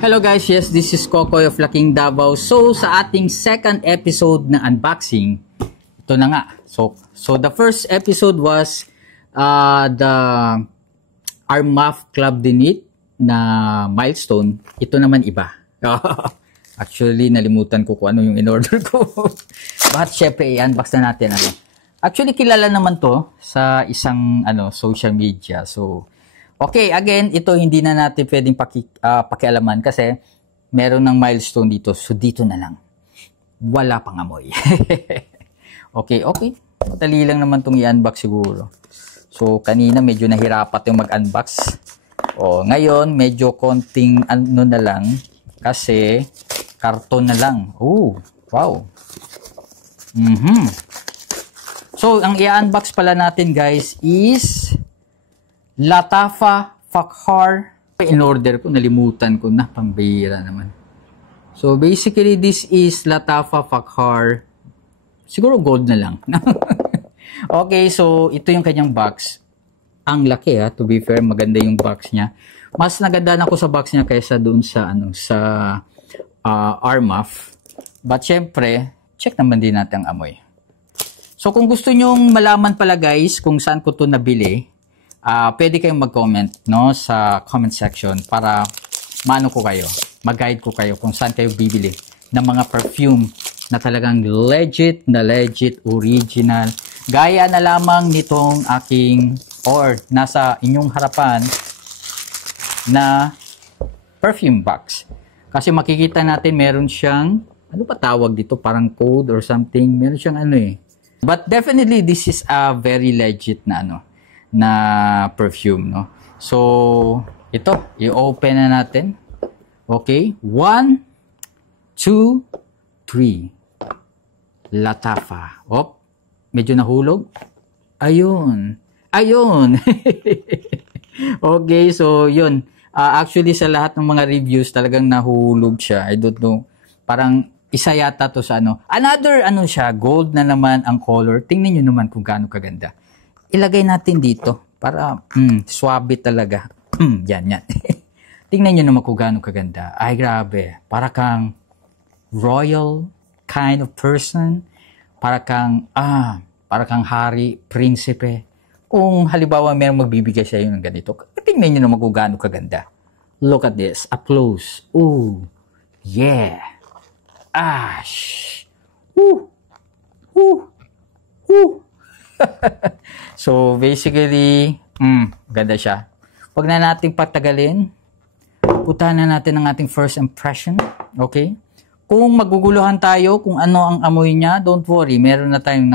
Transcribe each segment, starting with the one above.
Hello guys, yes, this is Kokoy of Laking Davao. So, sa ating second episode na unboxing, ito na nga. So the first episode was the Armaf Club Dinit na milestone. Ito naman iba. Actually, nalimutan ko kung ano yung in-order ko. But syempre, i-unbox na natin. Actually, kilala naman to sa isang social media. So, okay, again, ito hindi na natin pwedeng pakialaman kasi meron ng milestone dito. So, dito na lang. Wala pang amoy. Okay. Madali lang naman itong i-unbox siguro. So, kanina medyo nahirapat yung mag-unbox. Ngayon, medyo konting na lang kasi karton na lang. Oh, wow. So, ang i-unbox pala natin guys is Latafa Fakhar. In-order ko, nalimutan ko na, pambihira naman. So, basically, this is Latafa Fakhar. Siguro gold na lang. Okay, so, ito yung kanyang box. Ang laki to be fair, maganda yung box niya. Mas naganda ako sa box niya kaysa dun sa, sa Armaf. But, syempre, check naman din natin ang amoy. So, kung gusto nyong malaman pala guys, kung saan ko to nabili, pwede kayong mag-comment sa comment section para maano ko kayo, mag-guide ko kayo kung saan kayo bibili ng mga perfume na talagang legit, original. Gaya na lamang nitong aking or nasa inyong harapan na perfume box. Kasi makikita natin meron siyang, ano ba tawag dito? Parang code or something. Meron siyang But definitely this is a very legit na na perfume, no? So, ito, i-open na natin. Okay, 1, 2, 3. Latafa. Medyo nahulog. Ayun. Okay, so yun. Actually, sa lahat ng mga reviews, talagang nahulog siya. I don't know. Parang isa yata to sa Another siya, gold na naman ang color. Tingnan nyo naman kung gaano kaganda. Ilagay natin dito para swabe talaga. Yan. Tingnan nyo naman kung gaano kaganda. Ay, grabe. Para kang royal kind of person. Para kang hari, prinsipe. Kung halimbawa mayroong magbibigay sa iyo ng ganito, tingnan nyo naman kung gaano kaganda. Look at this. Applause. Ooh. Yeah. Woo. So, basically, ganda siya. Huwag na natin patagalin. Puntahan na natin ang ating first impression. Okay? Kung maguguluhan tayo kung ano ang amoy niya, don't worry. Meron na tayong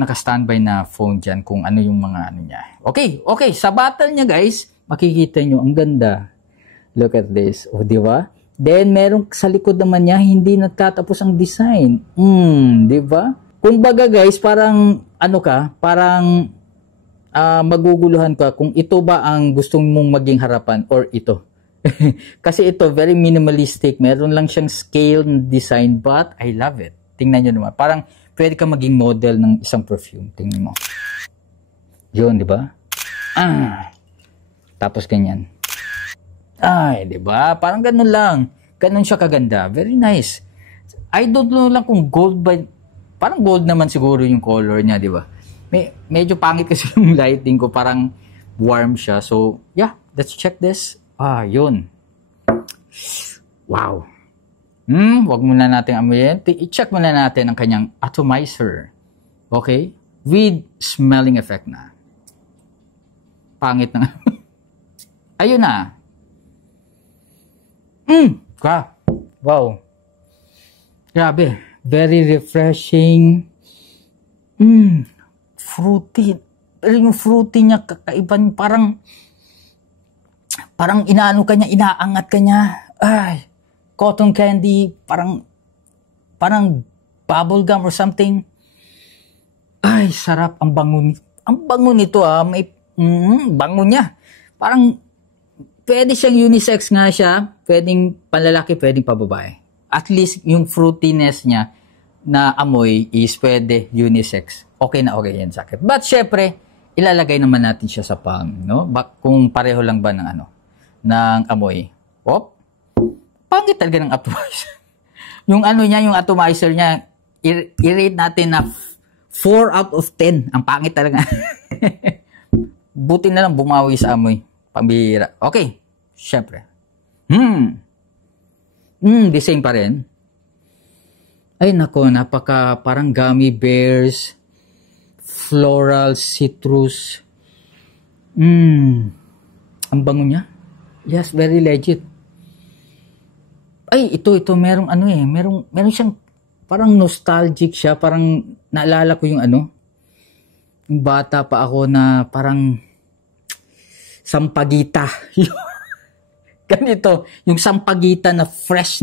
naka-standby na phone dyan kung ano yung mga niya. Okay. Sa bottle niya, guys, makikita nyo, ang ganda. Look at this. Di ba? Then, meron sa likod naman niya, hindi nagtatapos ang design. Di ba? Kung baga guys, parang, maguguluhan ka kung ito ba ang gustong mong maging harapan or ito. Kasi ito, very minimalistic. Meron lang siyang scale design, but I love it. Tingnan nyo naman. Parang, pwede ka maging model ng isang perfume. Tingnan mo. Yun, di ba? Tapos ganyan. Ay, di ba? Parang ganun lang. Ganun siya kaganda. Very nice. I don't know lang kung gold ba. Parang gold naman siguro yung color niya, di ba? Medyo pangit kasi yung lighting ko. Parang warm siya. So, yeah. Let's check this. Yun. Wow. Wag muna natin amoyin. I-check muna natin ang kanyang atomizer. Okay? With smelling effect na. Pangit na. Ayun na. Wow. Grabe. Very refreshing. Fruity. Pero yung fruity niya, kakaiban, parang inaangat ka niya. Ay, cotton candy, parang bubble gum or something. Ay, sarap. Ang bango nito may bango niya. Parang pwede siyang unisex nga siya. Pwedeng panlalaki, pwedeng pababae. At least yung fruitiness niya na amoy is pwede unisex. Okay na okay yan sa akin. But syempre, ilalagay naman natin siya sa palm, no? Kung pareho lang ba ng ng amoy. Op, pangit talaga ng atomizer. Yung ano niya, yung atomizer niya, i-rate natin na 4 out of 10. Ang pangit talaga. Buti na lang bumawi sa amoy. Pambihira. Okay, syempre. The same pa rin. Ay nako, parang gummy bears, floral, citrus. Ang bango niya. Yes, very legit. Ay, ito, merong meron siyang, parang nostalgic siya, parang naalala ko yung yung bata pa ako na parang sampagita. Ganito, yung sampagita na fresh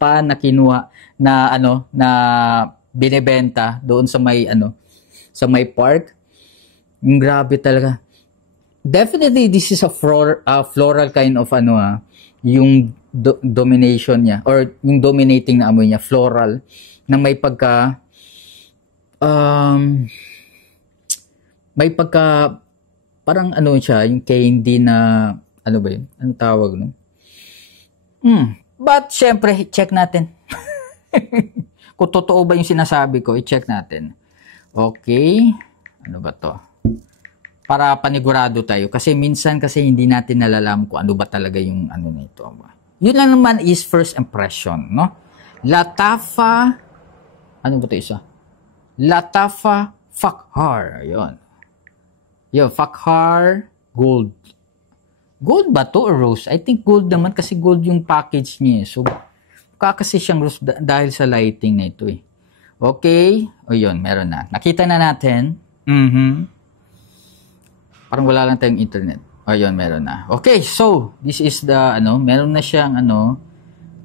pa na kinuha na na binebenta doon sa may sa may park. Yung grabe talaga. Definitely this is a floral kind of yung domination niya or yung dominating na amoy niya, floral na may pagka parang siya, yung candy na ba yun? Anong tawag no? But syempre, check natin. Kung totoo ba yung sinasabi ko, i-check natin. Okay. Ano ba to? Para panigurado tayo. Kasi minsan hindi natin nalalaman kung ano ba talaga yung nito. Yun lang naman is first impression, no? Latafa, ano ba ito isa? Latafa Fakhar. Ayun. Yo, Fakhar Gold. Gold ba to or rose? I think gold naman kasi gold yung package niya. So, kasi siyang rose dahil sa lighting na ito eh. Okay. O yun, meron na. Nakita na natin. Parang wala lang tayong internet. O yun, meron na. Okay, so, this is the, meron na siyang,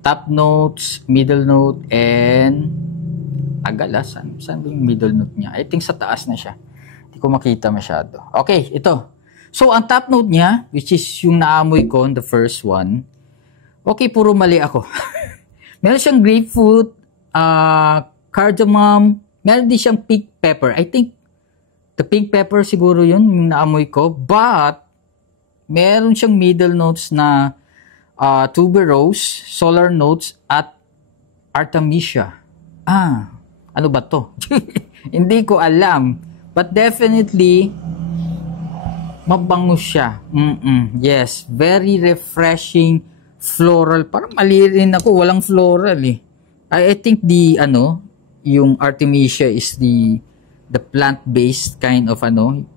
top notes, middle note, and agala. Saan yung middle note niya? I think sa taas na siya. Hindi ko makita masyado. Okay, ito. So, ang top note niya, which is yung naamoy ko, the first one, okay, puro mali ako. Meron siyang grapefruit, cardamom, meron din siyang pink pepper. I think, the pink pepper siguro yun, yung naamoy ko. But, meron siyang middle notes na tuberose, solar notes, at artemisia. Ano ba to? Hindi ko alam. But definitely, mabango siya. Yes, very refreshing, floral. Parang mali rin ako, walang floral eh. I think yung artemisia is the plant-based kind of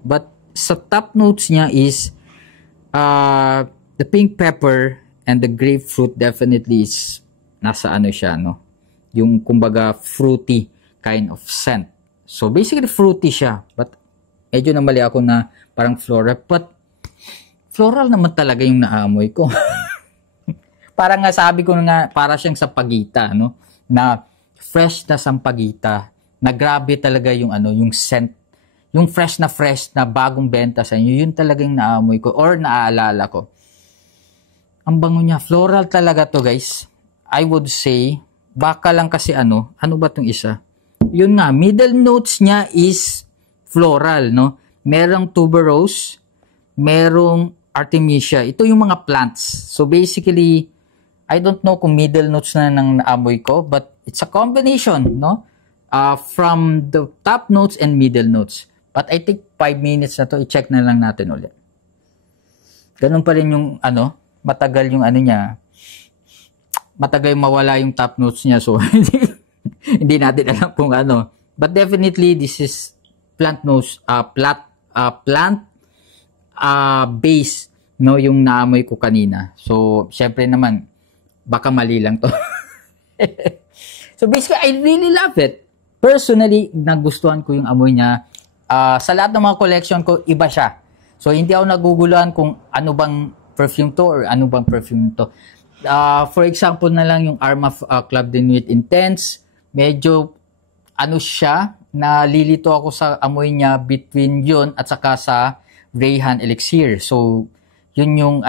but sa top notes niya is the pink pepper and the grapefruit definitely is nasa siya, yung kumbaga fruity kind of scent. So basically fruity siya, but medyo namali ako na parang floral, but floral naman talaga yung naamoy ko. Parang nga sabi ko nga, para siyang sampagita, na fresh na sampagita, na grabe talaga yung yung scent, yung fresh na bagong benta sa inyo, yun talaga yung naamoy ko or naaalala ko. Ang bango niya, floral talaga to guys. I would say, baka lang kasi ano ba tong isa? Yun nga, middle notes niya is floral, no? Merong tuberose, merong artemisia. Ito yung mga plants. So basically, I don't know kung middle notes na ng naamoy ko, but it's a combination, no? From the top notes and middle notes. But I think 5 minutes na to, i-check na lang natin ulit. Ganun pa rin yung matagal yung niya. Matagal mawala yung top notes niya, so hindi natin alam kung ano. But definitely this is plant notes, plant base, no, yung naamoy ko kanina. So syempre naman baka mali lang to. So basically I really love it. Personally, nagustuhan ko yung amoy niya. Sa lahat ng mga collection ko, iba siya. So hindi ako naguguluhan kung ano bang perfume to or ano bang perfume to. For example na lang yung Arma Club de Nuit Intense, medyo siya, nalilito ako sa amoy niya between yun at saka sa Rayhan Elixir. So yun yung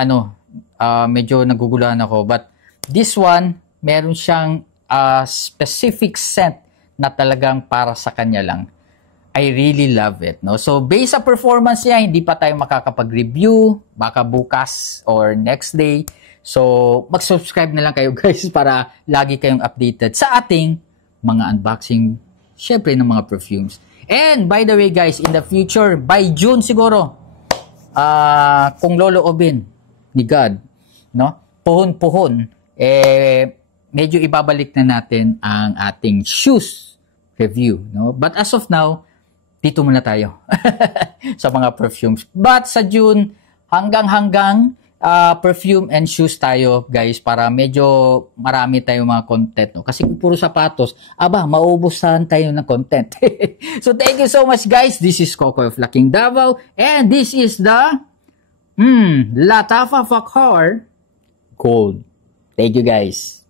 medyo naguguluhan ako. But this one, meron siyang specific scent na talagang para sa kanya lang. I really love it, no? So, based sa performance niya, hindi pa tayo makakapag-review, baka bukas or next day. So, mag-subscribe na lang kayo guys para lagi kayong updated sa ating mga unboxing, syempre ng mga perfumes. And, by the way guys, in the future, by June siguro, kung loloobin ni God, no? Puhon-puhon, medyo ibabalik na natin ang ating shoes review, no? But as of now, dito muna tayo sa mga perfumes. But sa June, hanggang perfume and shoes tayo, guys, para medyo marami tayong mga content, no? Kasi kung puro sapatos, mauubusan tayo ng content. So, thank you so much, guys. This is Coco of Laking Davao, and this is the Latafa Fakhar Gold. Thank you, guys.